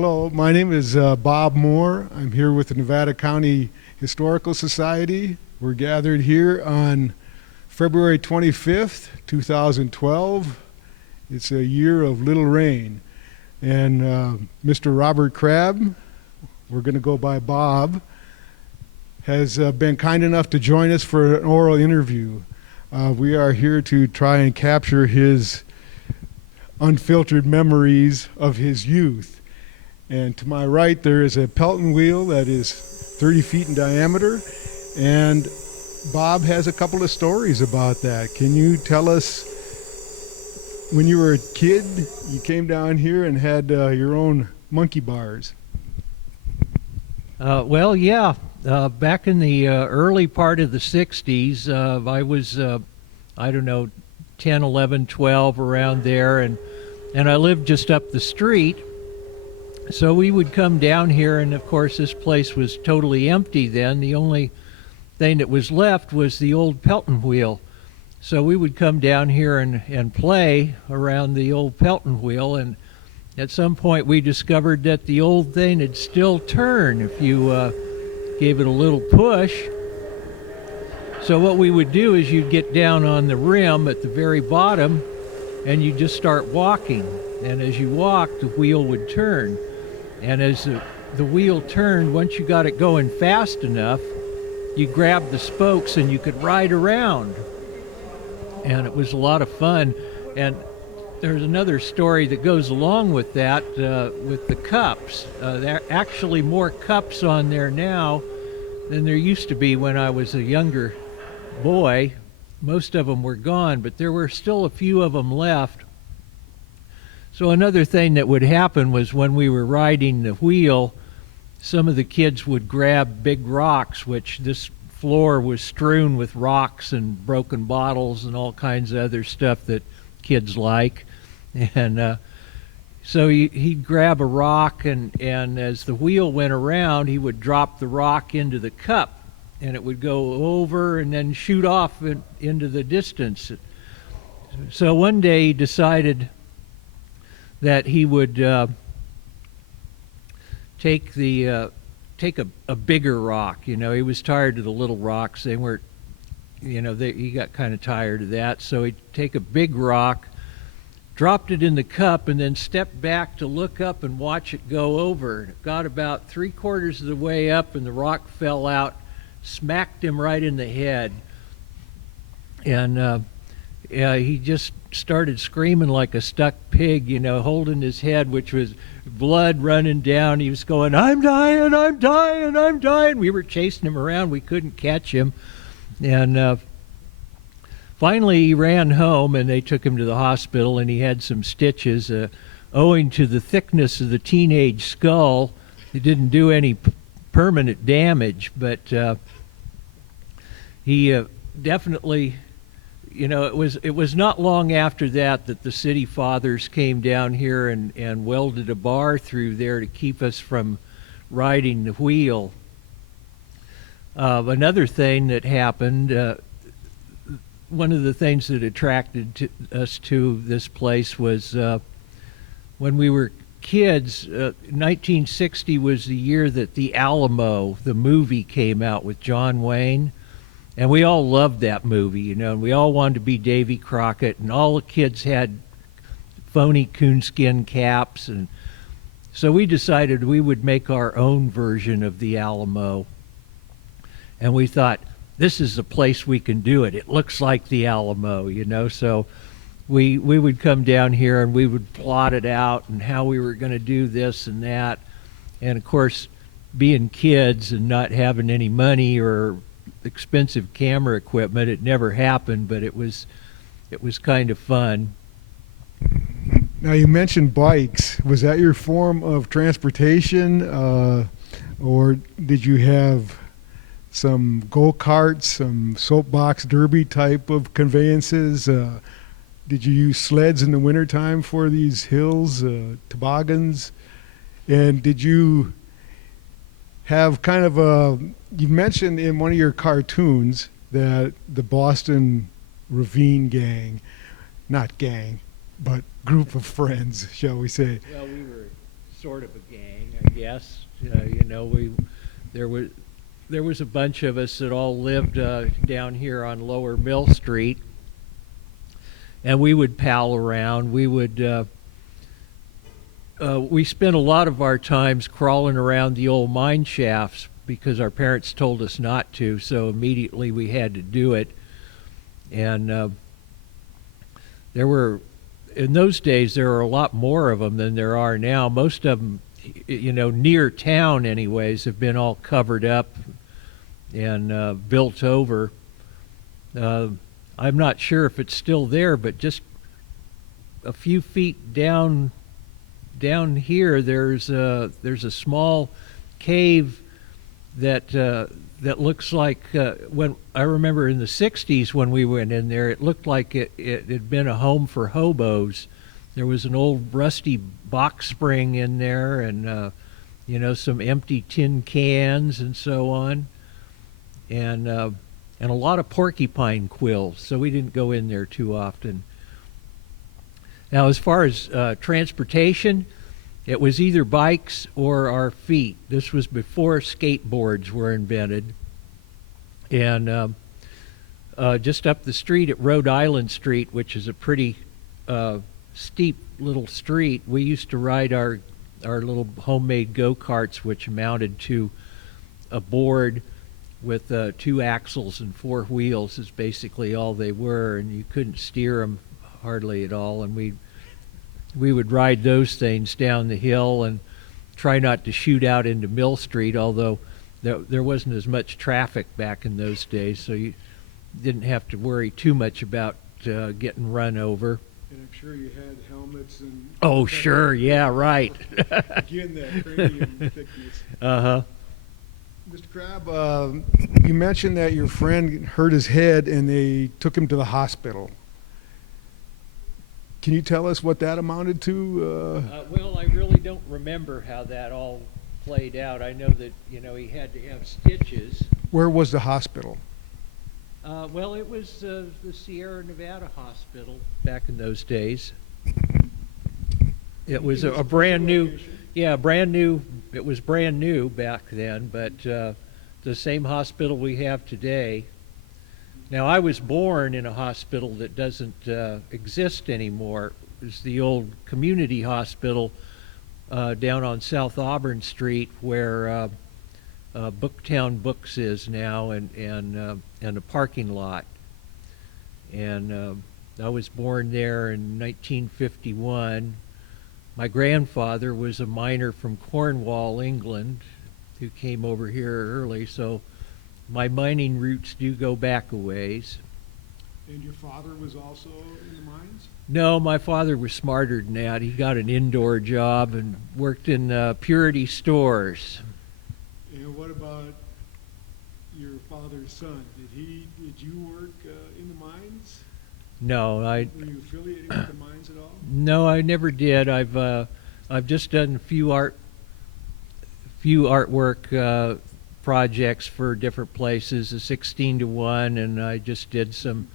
Hello, my name is Bob Moore. I'm here with the Nevada County Historical Society. We're gathered here on February 25th, 2012. It's a year of little rain. And Mr. Robert Crabb, we're going to go by Bob, has been kind enough to join us for an oral interview. We are here to try and capture his unfiltered memories of his youth. And to my right, there is a Pelton wheel that is 30 feet in diameter, and Bob has a couple of stories about that. Can you tell us, when you were a kid, you came down here and had your own monkey bars? Well, yeah. Back in the early part of the 60s, I was, I don't know, 10, 11, 12, around there, and I lived just up the street. So we would come down here, and of course this place was totally empty then. The only thing that was left was the old Pelton wheel. So we would come down here and play around the old Pelton wheel, and at some point we discovered that the old thing would still turn if you gave it a little push. So what we would do is you'd get down on the rim at the very bottom and you just start walking. And as you walked, the wheel would turn. And as the wheel turned, once you got it going fast enough, you grabbed the spokes and you could ride around. And it was a lot of fun. And there's another story that goes along with that, with the cups. There are actually more cups on there now than there used to be when I was a younger boy. Most of them were gone, but there were still a few of them left. So another thing that would happen was when we were riding the wheel, some of the kids would grab big rocks, which this floor was strewn with rocks and broken bottles and all kinds of other stuff that kids like. And so he'd grab a rock, and as the wheel went around, he would drop the rock into the cup, and it would go over and then shoot off into the distance. So one day he decided that he would take a bigger rock. You know, he was tired of the little rocks. They weren't, he got kind of tired of that. So he'd take a big rock, dropped it in the cup, and then stepped back to look up and watch it go over. It got about 3/4 of the way up, and the rock fell out, smacked him right in the head. And he just started screaming like a stuck pig, holding his head, which was blood running down. He was going, "I'm dying, I'm dying, I'm dying." We were chasing him around. We couldn't catch him. And finally he ran home, and they took him to the hospital, and he had some stitches. Owing to the thickness of the teenage skull, it didn't do any permanent damage, but he definitely... it was not long after that the city fathers came down here and welded a bar through there to keep us from riding the wheel. Another thing that happened, one of the things that attracted us to this place was when we were kids. 1960 was the year that the Alamo, the movie, came out with John Wayne. And we all loved that movie, and we all wanted to be Davy Crockett, and all the kids had phony coonskin caps. And so we decided we would make our own version of the Alamo. And we thought, this is the place we can do it. It looks like the Alamo, so we would come down here and we would plot it out and how we were going to do this and that. And of course, being kids and not having any money or expensive camera equipment, it never happened, but it was kind of fun. Now, you mentioned bikes. Was that your form of transportation, or did you have some go-karts, some soapbox derby type of conveyances? Did you use sleds in the wintertime for these hills, toboggans? And did you have kind of you mentioned in one of your cartoons that the Boston Ravine gang, not gang, but group of friends, shall we say. Well, we were sort of a gang, I guess. You know, there was a bunch of us that all lived down here on Lower Mill Street, and we would pal around. We spent a lot of our times crawling around the old mine shafts because our parents told us not to, so immediately we had to do it. And in those days, there were a lot more of them than there are now. Most of them, you know, near town anyways, have been all covered up and built over. I'm not sure if it's still there, but just a few feet down here, there's a small cave that looks like when I remember in the 60s when we went in there, it looked like it had been a home for hobos. There was an old rusty box spring in there, and you know, some empty tin cans and so on, and a lot of porcupine quills. So we didn't go in there too often. Now, as far as transportation, it was either bikes or our feet. This was before skateboards were invented. And just up the street at Rhode Island Street, which is a pretty steep little street, we used to ride our little homemade go-karts, which amounted to a board with 2 axles and 4 wheels is basically all they were, and you couldn't steer them hardly at all. And we would ride those things down the hill and try not to shoot out into Mill Street, although there wasn't as much traffic back in those days, so you didn't have to worry too much about getting run over. And I'm sure you had helmets and... Oh, sure, yeah, right. Again, that cranium thickness. Uh-huh. Mr. Crabb, you mentioned that your friend hurt his head and they took him to the hospital. Can you tell us what that amounted to? Well, I really don't remember how that all played out. I know that, you know, he had to have stitches. Where was the hospital? Well, it was the Sierra Nevada Hospital back in those days. It was a brand new, yeah, brand new. It was brand new back then, but the same hospital we have today. Now, I was born in a hospital that doesn't exist anymore. It was the old community hospital down on South Auburn Street, where Booktown Books is now, and a parking lot. And I was born there in 1951. My grandfather was a miner from Cornwall, England, who came over here early, so my mining roots do go back a ways. And your father was also in the mines? No, my father was smarter than that. He got an indoor job and worked in Purity stores. And what about your father's son? Did you work in the mines? No, Were you affiliated with the mines at all? No, I never did. I've just done a few artwork projects for different places, a 16:1, and I just did some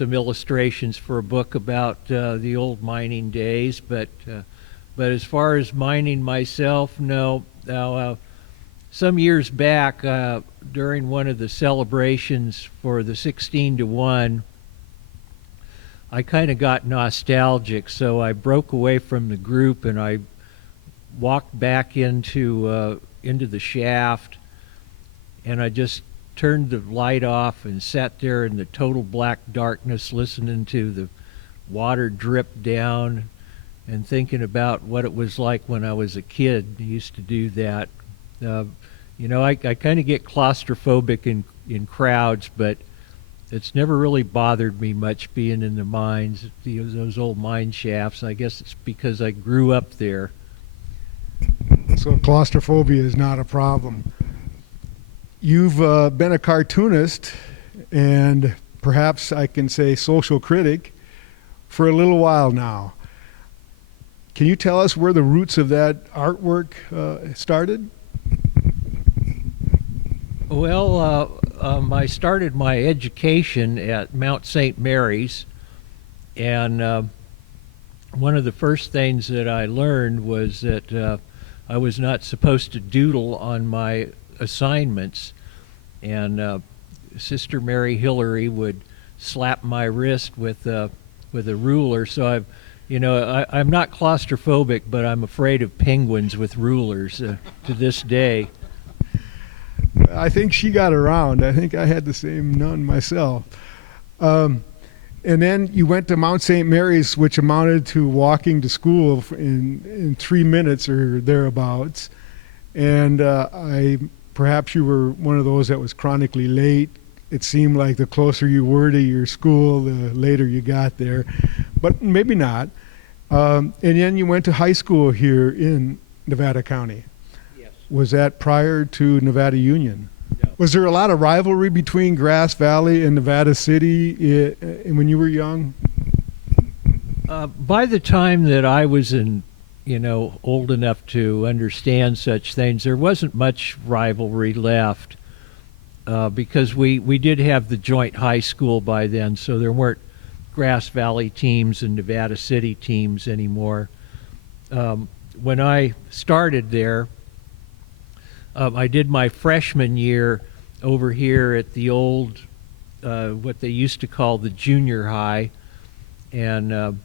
illustrations for a book about the old mining days. But as far as mining myself, no. Now, some years back, during one of the celebrations for the 16:1, I kind of got nostalgic, so I broke away from the group and I walked back into the shaft, and I just turned the light off and sat there in the total black darkness, listening to the water drip down and thinking about what it was like when I was a kid. I used to do that. You know, I kind of get claustrophobic in crowds, but it's never really bothered me much being in the mines, those old mine shafts. I guess it's because I grew up there. So claustrophobia is not a problem. You've been a cartoonist and perhaps I can say social critic for a little while now. Can you tell us where the roots of that artwork started? Well, I started my education at Mount St. Mary's, and one of the first things that I learned was that I was not supposed to doodle on my assignments, and Sister Mary Hillary would slap my wrist with a ruler. So I'm not claustrophobic, but I'm afraid of penguins with rulers to this day. I think she got around. I think I had the same nun myself. And then you went to Mount St. Mary's, which amounted to walking to school in 3 minutes or thereabouts. And perhaps you were one of those that was chronically late. It seemed like the closer you were to your school, the later you got there. But maybe not. And then you went to high school here in Nevada County. Yes. Was that prior to Nevada Union? No. Was there a lot of rivalry between Grass Valley and Nevada City when you were young? By the time that I was old enough to understand such things, there wasn't much rivalry left because we did have the joint high school by then, so there weren't Grass Valley teams and Nevada City teams anymore. When I started there, I did my freshman year over here at the old, what they used to call the junior high, and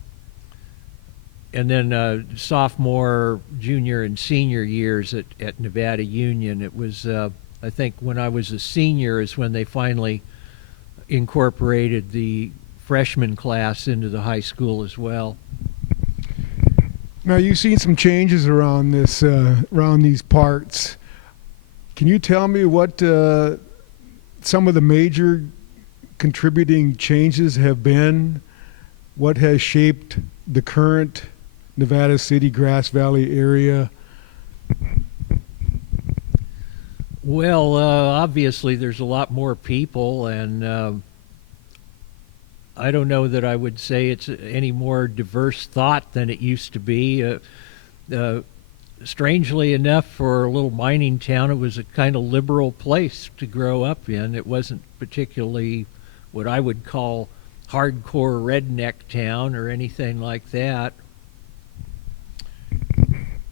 then sophomore, junior, and senior years at Nevada Union. It was, I think, when I was a senior is when they finally incorporated the freshman class into the high school as well. Now you've seen some changes around these parts. Can you tell me what some of the major contributing changes have been? What has shaped the current Nevada City, Grass Valley area? Well, obviously there's a lot more people, and I don't know that I would say it's any more diverse thought than it used to be. Strangely enough, for a little mining town, it was a kind of liberal place to grow up in. It wasn't particularly what I would call hardcore redneck town or anything like that.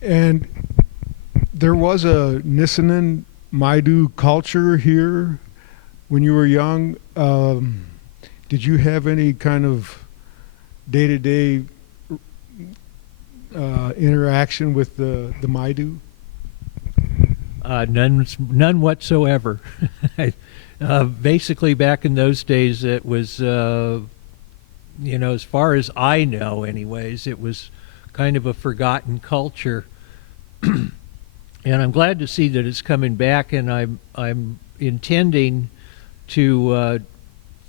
And there was a Nisenan Maidu culture here when you were young. Did you have any kind of day-to-day interaction with the Maidu? None whatsoever. Basically, back in those days, it was, as far as I know anyways, it was kind of a forgotten culture. And I'm glad to see that it's coming back, and I'm intending to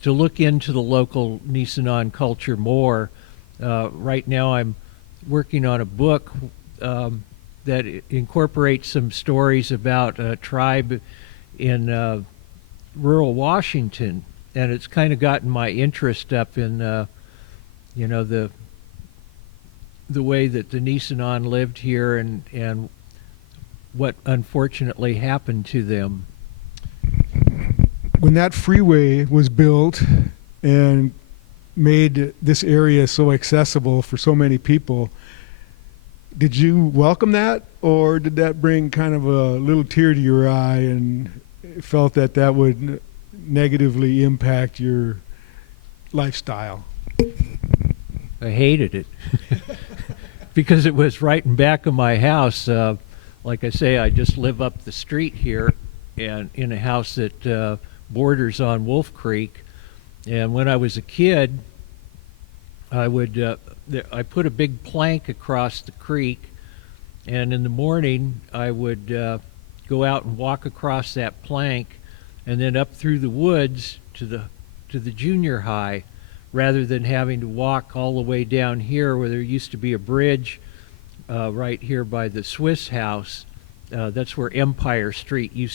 look into the local Nisenan culture more. Right now I'm working on a book that incorporates some stories about a tribe in rural Washington, and it's kind of gotten my interest up in the way that the Nisenan lived here and what unfortunately happened to them. When that freeway was built and made this area so accessible for so many people, did you welcome that, or did that bring kind of a little tear to your eye and felt that would negatively impact your lifestyle? I hated it because it was right in back of my house. Like I say, I just live up the street here and in a house that borders on Wolf Creek. And when I was a kid, I put a big plank across the creek, and in the morning I would go out and walk across that plank and then up through the woods to the junior high, rather than having to walk all the way down here where there used to be a bridge right here by the Swiss house. That's where Empire Street used